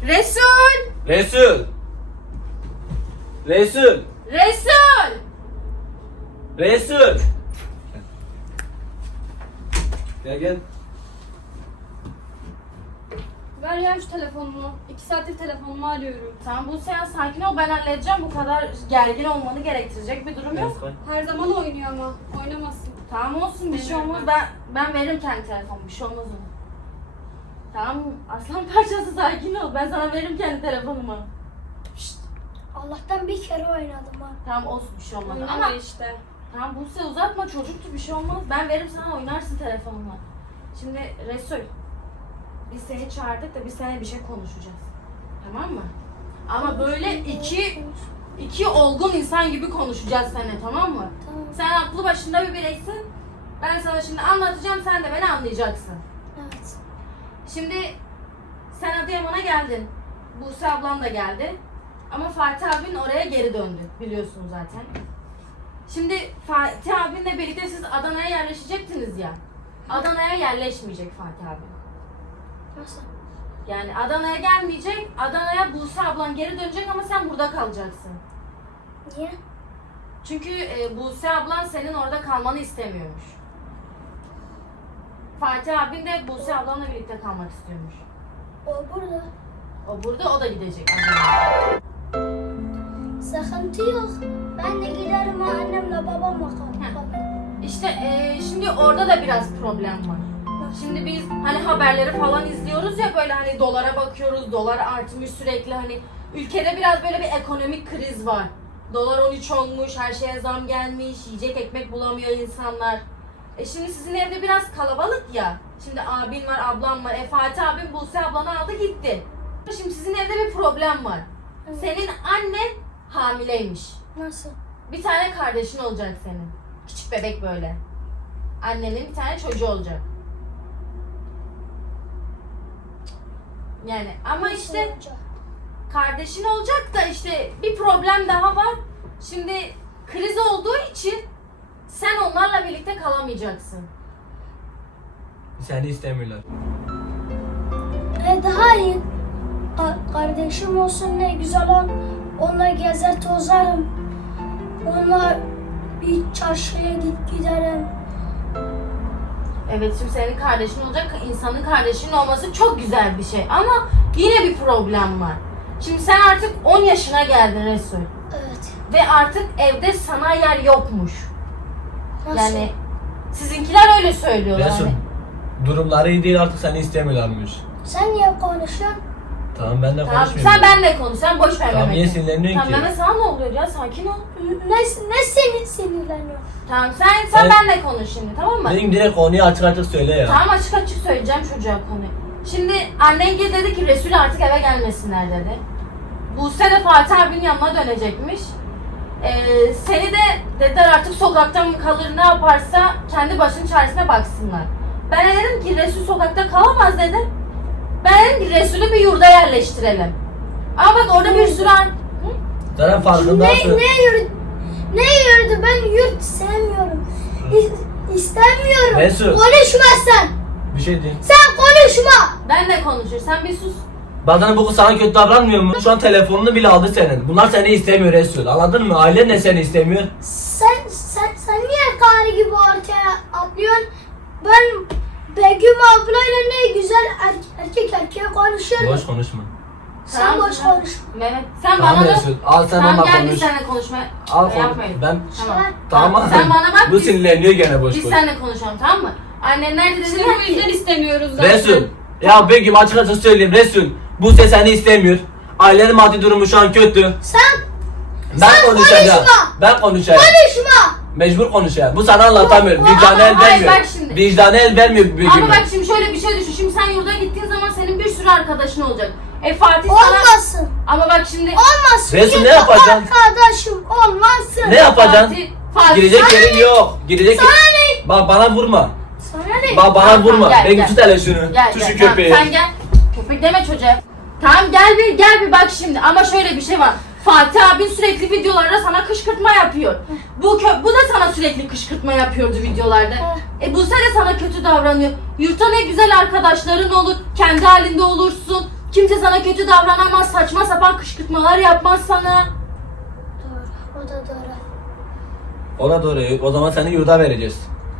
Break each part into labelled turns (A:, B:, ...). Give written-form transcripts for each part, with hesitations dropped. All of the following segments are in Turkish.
A: Resul!
B: Resul! Resul!
A: Resul!
B: Resul! Gel.
C: Ver ya şu telefonumu. 2 saattir telefonumu arıyorum.
A: Tamam Buse ya sakin ol, ben halledeceğim. Bu kadar gergin olmanı gerektirecek bir durum yok.
C: Her zaman oynuyor ama. Oynamasın.
A: Tamam olsun, bir şey olmaz. Ben veririm kendi telefonumu, bir şey olmaz ona. Tamam aslan parçası, sakin ol. Ben sana veririm kendi telefonumu.
D: Allah'tan bir kere oynadım ha.
A: Tamam olsun, bir şey olmaz.
C: Oynama
A: Ama
C: işte.
A: tamam Buse uzatma, çocuktu, bir şey olmaz. Ben veririm sana, oynarsın telefonumla. Şimdi Resul, biz seni çağırdık da biz seninle bir şey konuşacağız. Tamam mı? Ama böyle iki olgun insan gibi konuşacağız seninle, tamam mı?
D: Tamam.
A: Sen aklı başında bir bireysin. Ben sana şimdi anlatacağım, sen de beni anlayacaksın.
D: Evet.
A: Şimdi sen Adıyaman'a geldin. Buse ablam da geldi. Ama Fatih abin oraya geri döndü. Biliyorsun zaten. Şimdi Fatih abinle birlikte siz Adana'ya yerleşecektiniz ya. Adana'ya yerleşmeyecek Fatih abi.
D: Nasıl?
A: Yani Adana'ya gelmeyecek. Adana'ya Buse ablan geri dönecek ama sen burada kalacaksın.
D: Niye?
A: Çünkü Buse ablan senin orada kalmanı istemiyormuş. Fatih abin de Buse ablanla birlikte kalmak istiyormuş.
D: O burada.
A: O burada, o da gidecek Adana'ya.
D: Sıkıntı yok. Ben de giderim annemle babamla kalırım.
A: İşte şimdi orada da biraz problem var. Şimdi biz hani haberleri falan izliyoruz ya, böyle hani dolara bakıyoruz, dolar artmış sürekli, hani ülkede biraz böyle bir ekonomik kriz var. Dolar 13 olmuş, her şeye zam gelmiş, yiyecek ekmek bulamıyor insanlar. Şimdi sizin evde biraz kalabalık ya. Şimdi abin var, ablam var. Fatih abim Buse ablanı aldı gitti. Şimdi sizin evde bir problem var.
D: Evet.
A: Senin annen hamileymiş.
D: Nasıl?
A: Bir tane kardeşin olacak senin. Küçük bebek böyle. Annenin bir tane çocuğu olacak. Yani ama
D: Nasıl
A: işte
D: olacak?
A: kardeşin olacak da işte bir problem daha var. Şimdi kriz olduğu için sen onlarla birlikte kalamayacaksın.
B: Seni istemiyorlar.
D: Daha iyi. Kardeşim olsun ne güzel on. Onunla gezer tozarım. Onunla bir çarşıya giderim.
A: Evet, şimdi senin kardeşin olacak. İnsanın kardeşinin olması çok güzel bir şey. Ama yine bir problem var. Şimdi sen artık 10 yaşına geldin Resul.
D: Evet.
A: Ve artık evde sana yer yokmuş.
D: Nasıl?
A: Yani sizinkiler öyle söylüyorlar.
B: Resul,
A: Hani.
B: durumları iyi değil, artık seni istemiyorlarmış.
D: Sen niye konuşuyorsun?
B: Tamam, ben de
A: Tamam,
B: konuşmuyorum.
A: sen benimle konuş. Sen boş ver
B: Tamam, niye
A: Mehmet'i.
B: sinirleniyorsun
A: Tamam
B: ki?
A: Mehmet, sana ne oluyor ya? Sakin ol.
D: Ne seni sinirleniyor?
A: Tamam, sen
B: Ben-
A: benimle konuş şimdi, tamam mı?
B: Benim direkt konuyu açık söyle ya.
A: Tamam, açık açık söyleyeceğim çocuğa konuyu. Şimdi annen dedi ki Resul artık eve gelmesinler dedi. Buse de Fatih abinin yanına dönecekmiş. Seni de dediler artık sokakta mı kalır, ne yaparsa kendi başının çaresine baksınlar. Ben de dedim ki Resul sokakta kalamaz dedim. Ben dedim ki Resul'ü bir yurda yerleştirelim. Ama bak orada bir sürü
B: Zaten farkındasın.
D: Ne yurdu? Ben yurt sevmiyorum. İstemiyorum.
B: Resul.
D: Konuşma sen.
B: Bir şey diyeyim.
D: Sen konuşma.
A: benle konuşur. Sen bir sus.
B: Bazen bu kız sana kötü davranmıyor mu? Şu an telefonunu bile aldı senin. Bunlar seni istemiyor Resul. Anladın mı? Ailen de seni istemiyor.
D: Sen niye karı gibi ortaya atlıyorsun? Ben Begüm ablayla ne güzel erkek erkeğe konuşuyorum.
B: Boş konuşma.
D: Sen
A: Tamam,
D: boş
A: tamam.
D: konuş.
A: Mehmet sen
B: Tamam
A: bana da...
B: Resul. Al sen
A: Tamam
B: onunla
A: gel biz
B: konuş.
A: seninle konuşmaya
B: Al konuş.
A: yapmayın.
B: Ben...
A: Tamam.
B: Tamam.
A: Sen bana bak,
B: Bu
A: biz-
B: sinirleniyor gene boş
A: Biz
B: boş.
A: seninle konuşalım, tamam mı? Annen nerede
C: İşte
A: dediler
C: bu yüzden
A: ki?
C: istemiyoruz zaten.
B: Resul. Ya Begüm, açık açık söyleyeyim Resul. Bu ses seni istemiyor. Ailenin maddi durumu şu an kötü.
D: Sen
B: Ben konuşacağım.
D: konuşma.
B: Ben konuşacağım.
D: konuşma.
B: Mecbur konuşacağım. Bu sana anlatamıyor. Vicdanı el
A: Hayır,
B: vermiyor.
A: bak şimdi.
B: Vicdanı el vermiyor Begüm'e.
A: Ama bak şimdi şöyle bir şey düşün. Şimdi sen yurda gittiğin zaman senin bir sürü arkadaşın olacak. Fatih sana...
D: Olmasın.
A: Ama bak şimdi...
D: Olmasın.
B: Resul, ne
D: Yurtta
B: yapacaksın?
D: Arkadaşım olmasın.
B: Ne yapacaksın?
A: Fatih...
B: Girecek
D: Sana
B: yerin
D: ne?
B: yok. Girecek
D: Sana ne?
B: Bak bana vurma.
D: Sana ne?
B: Bak bana
A: Tamam,
B: vurma.
A: gel,
B: Begüm
A: gel.
B: tut hele şunu.
A: Gel
B: Tut şu
A: gel. Tamam,
B: köpeği.
A: sen gel. Köpek deme çocuğa. Tamam gel bir bak şimdi. Ama şöyle bir şey var. Fatih abin sürekli videolarda sana kışkırtma yapıyor. Bu da sana sürekli kışkırtma yapıyordu videolarda. Buse de sana kötü davranıyor. Yurtta ne güzel arkadaşların olur, kendi halinde olursun. Kimse sana kötü davranamaz, saçma sapan kışkırtmalar yapmaz sana.
D: Doğru. O da doğru.
B: O da doğru. O zaman seni yurda vereceğiz.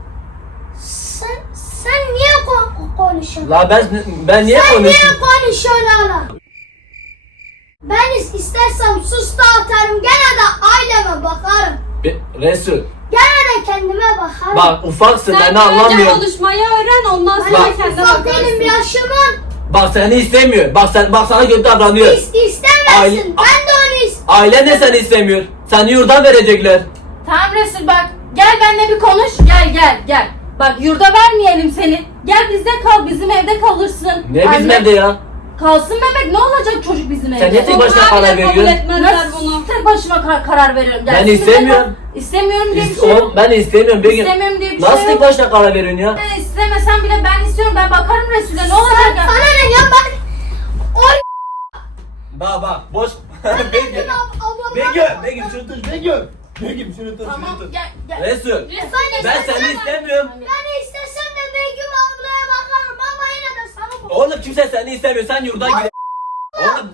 D: Sen niye konuşuyorsun?
B: La ben niye
D: Sen niye
B: konuşuyorum?
D: konuşuyorsun hala? Ben istersem sus da atarım. Gene de aileme bakarım.
B: Resul.
D: Gene de kendime bakarım.
B: Bak ufaksın
C: Sen
B: beni
C: önce
B: anlamıyorsun.
C: konuşmayı öğren ondan
D: Ben
C: sonra kendine
D: ufak değilim
C: bakarsın.
D: yaşımın.
B: Bak seni istemiyor. Bak sana kötü davranıyor.
D: İstemezsin.
B: Aile-
D: Ben de onu
B: Ailen de seni istemiyor. Seni yurdan verecekler.
A: Tamam Resul bak. Gel benimle bir konuş. Gel. Bak yurda vermeyelim seni. Gel bizde kal. Bizim evde kalırsın.
B: Ne bizim
A: Anne-
B: evde ya?
A: Kalsın Mehmet. Ne olacak çocuk bizim evde?
B: Sen niye tek başına
C: Toprağa
B: karar
C: bile kabul
B: veriyorsun?
C: etmezler
A: Nasıl
C: bunu.
A: tek başıma karar veriyorum?
B: Ben
A: sizin
B: istemiyorum.
A: evde- İstemiyorum diye bir şey yok.
B: Oğlum ben istemiyorum. Begüm.
A: İstemiyorum diye bir
B: Nasıl
A: şey
B: tek
A: yok.
B: başına karar veriyorsun ya?
A: Ben istemesem bile ben istiyorum. Ben bakarım Resul'e. Ne olacak ya?
D: Sana ne ya ben... Oy!
B: Bak boş. Begüm. Begüm şunu tut. Begüm şunu tut.
A: Tamam gel.
B: Resul. Ben seni istemiyorum.
D: Ben istesem de Begüm ablaya bakarım ama yine de sana bakarım.
B: Oğlum kimse seni istemiyor. Sen yurda git. Oğlum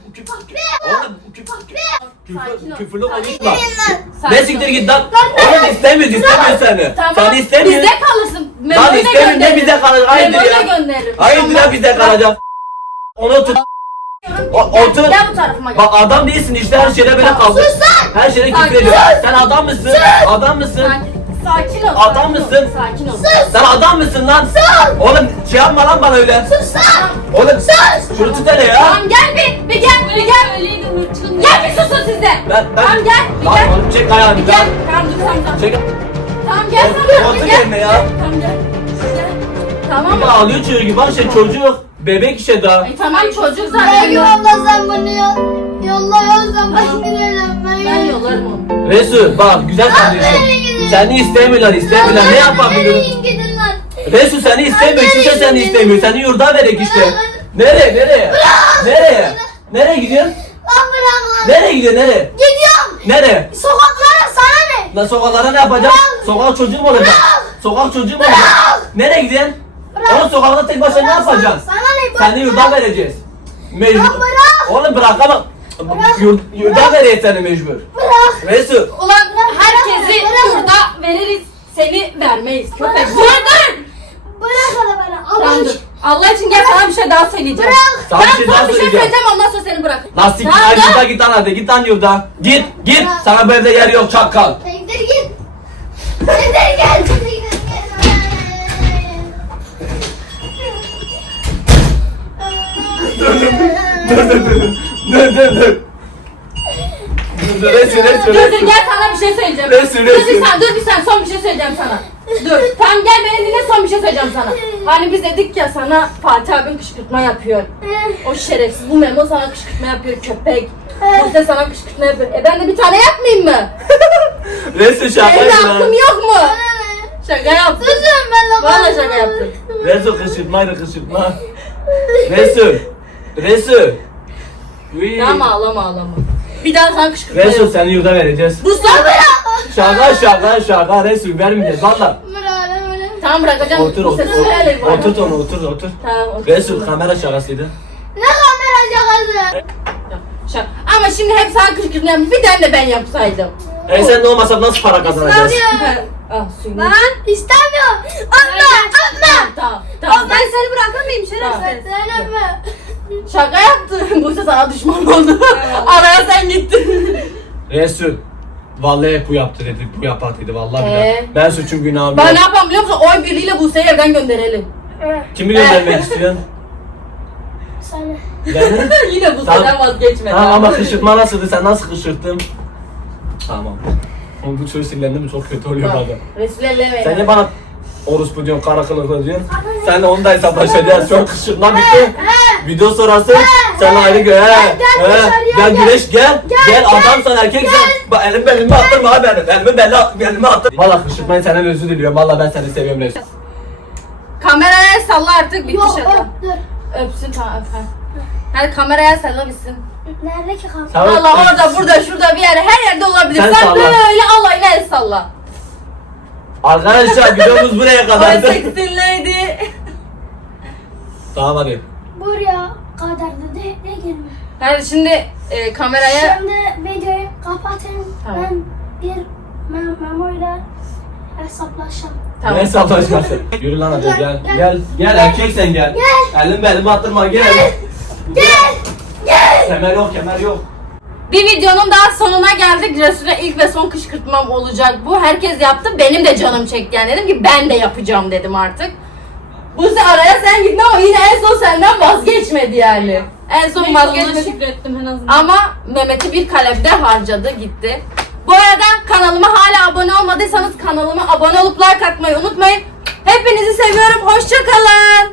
A: Sakin ol.
B: küfürlü
A: Sakin
B: konuşma.
A: ol.
B: Ne
A: Sakin
B: siktir
A: ol.
B: git lan. Oğlum istemiyor seni.
A: Tamam.
B: Seni istemiyor.
A: Bizde kalırsın.
B: Lan
A: Memo'yu da
B: istemiyor ne
A: gönderirim.
B: bize kalacak. Hayırdır
A: Memo'yu da
B: ya.
A: gönderirim.
B: Hayırdır ya bize kalacak. Onu tut. Otur.
A: Gel bu tarafıma gel.
B: Bak adam değilsin işte her şeyde böyle kaldın. Her şeyde küfür
A: Sakin
B: ediyorsun.
A: ol.
B: Sen adam mısın? Adam mısın?
A: Sakin ol.
B: Adam
A: sakin ol,
B: mısın?
A: Sakin ol.
B: Sen adam mısın lan? Oğlum şey yapma lan bana öyle. Oğlum şunu tut hele ya.
A: Tamam gel bir gel.
C: Öyleydi hırçın.
A: Gel bir susun siz de. Tamam gel bir
B: Lan
A: gel.
B: oğlum çek ayağını.
A: Bir gel. Tamam dur tamam.
B: Çek.
A: Tamam gel sana.
B: Otur
A: Bir gel.
B: yerine ya.
A: Tamam gel. Gel. Tamam
B: Ya
A: mı?
B: ağlıyor çocuk gibi. Bak şey çocuk. Bebek işte daha.
A: Tamam çocuk zaten.
D: Begüm abla sen bunu yolla yolsa ben gidelim.
A: Ben yollarım onu.
B: Resul bak güzel kardeşim. Seni istemiyorlar ne yapabilirim?
D: Nereye gidin lan?
B: Resul seni istemiyor kimse seni istemiyor. Seni yurda verek işte. Nereye? Nereye gidiyorsun?
D: Lan bırak lan.
B: Nereye gidiyorsun nereye?
D: Gidiyorum.
B: Nereye?
D: Sokaklara sana ne?
B: Lan sokaklara ne yapacağım? Sokak çocuğu mu olacak? Sokak çocuğu mu olacak? Nereye gidiyorsun? Oğlum sokakta tek başına ne yapacaksın?
D: Sana ne?
B: Seni yurda vereceğiz. Mecbur.
D: Lan bırak.
B: Oğlum bırakamam. Yurda vereceğiz seni mecbur.
D: Bırak.
B: Resul.
A: Ulan herkesi
D: bırak.
A: yurda veririz. Seni vermeyiz köpek. Dur.
D: Bırak hele beni.
A: Tamam
D: Allah
A: dur. Allah için gel sana bir şey daha söyleyeceğim.
D: Bırak.
B: Sana bir
A: Ben
B: şey
A: son
B: daha
A: bir şey
B: söyleyeceğim.
A: söyleyeceğim ondan sonra seni bırak.
B: Lastik
A: Tamam,
B: ay
A: dur.
B: yurda git lan hadi git lan yurda. Git. Sana bu evde yer yok çakal.
D: Siktir git. Siktir gel. Siktir git.
B: Dur. Resul.
A: Dur gel sana bir şey söyleyeceğim.
B: Resul,
A: Dur bir sen son bir şey söyleyeceğim sana. Dur tamam gel beni dinle son bir şey söyleyeceğim sana. Hani biz dedik ya sana Fatih abin kışkırtma yapıyor. O şerefsiz bu Memo sana kışkırtma yapıyor köpek. Bu da sana kışkırtma yapıyor. Ben de bir tane yapmayayım mı?
B: Resul
A: Benim
B: şakaydı
A: hakkım
B: lan.
A: yok mu? Şaka yaptım.
D: Susun ben de
A: Vallahi şaka yaptım.
B: Resul kışırtma. Resul. Uy.
A: Tamam ağlama. Bir daha sana kışkırtma
B: Resul
A: yok.
B: seni yurda vereceğiz.
A: Bu son.
B: Şaka Resul vermeyeceğiz valla.
A: Tamam bırakacağım.
B: Otur
A: Bu sesi söyleyelim bana.
B: otur.
A: Tamam otur.
B: Resul kamera şakasıydı.
D: Ne kamera şakası?
A: Şaka. Ama şimdi hep sana kışkırtma yapmış. Bir tane de ben yapsaydım.
B: Sen de olmasa nasıl para kazanacağız?
A: Ah suyunu.
D: Ben istemiyorum. Atma.
A: Tamam.
C: Ben seni bırakamayayım şerefsiz.
D: Sen öpme.
A: Şaka yaptım. Buse sana düşman oldu. Araya sen gittin.
B: Resul. Vallahi hep bu yaptı dedi. Bu yapar dedi vallahi billahi. Ben suçum günahım
A: Ben
B: yok.
A: ne yapalım biliyor musun? Oy birliğiyle Buse'yi evden gönderelim.
B: Kimi göndermek istiyorsun?
D: Sana.
B: Beni?
A: Yine Buse'den vazgeçme.
B: Tamam ama kışırtma nasıldı? Sen nasıl kışırttın? Tamam. Oğlum bu çocuk sinirlendi mi çok kötü oluyor bazen.
A: Resul ellemeyin.
B: Sen niye bana orospu diyorsun, kara kılıklı diyorsun? Senle onu da hesaplaşacağız. Çok kışırtma bitti. Video sonrası sen ayrı gel. Gel güneş gel. Gel adamsan erkeksen. Bak elimi attırma ha benim. Elimi attırma. Valla kışırtmayı senden özür diliyorum. Valla ben seni seviyorum Resul.
A: Kameraya salla artık bitti
D: Yok
A: şaka.
D: dur.
A: Öpsün tamam öp. Hadi kameraya salla bitsin.
D: Nerede ki kamera?
B: Tamam.
A: Allah orada burada şurada bir yere her yerde olabilir.
B: Sen
A: Sen
B: salla.
A: böyle Allah'ına el salla.
B: Arkadaşlar videomuz buraya
A: Ay
B: kadardı.
A: seksin lady.
B: Tamam hadi.
D: Buraya kadardı değil mi?
A: Hadi şimdi kameraya...
D: Şimdi videoyu kapatın.
A: Tamam.
D: Ben bir memoyla hesaplaşacağım.
A: Tamam.
B: Ne hesaplaşması? Yürü lan hadi gel. Gel erkek sen gel. Elin belimi attırma gel. Kemer yok kemer yok.
A: Bir videonun daha sonuna geldik. Resul'e ilk ve son kışkırtmam olacak bu. Herkes yaptı. Benim de canım çekti yani. Dedim ki ben de yapacağım dedim artık. Bu araya sen gittin ama yine en son senden vazgeçmedi yani. En son
C: Neyse, ona
A: vazgeçmedi.
C: şükrettim en azından.
A: Ama Mehmet'i bir kalemde harcadı gitti. Bu arada kanalıma hala abone olmadıysanız kanalıma abone olup like atmayı unutmayın. Hepinizi seviyorum. Hoşça kalın.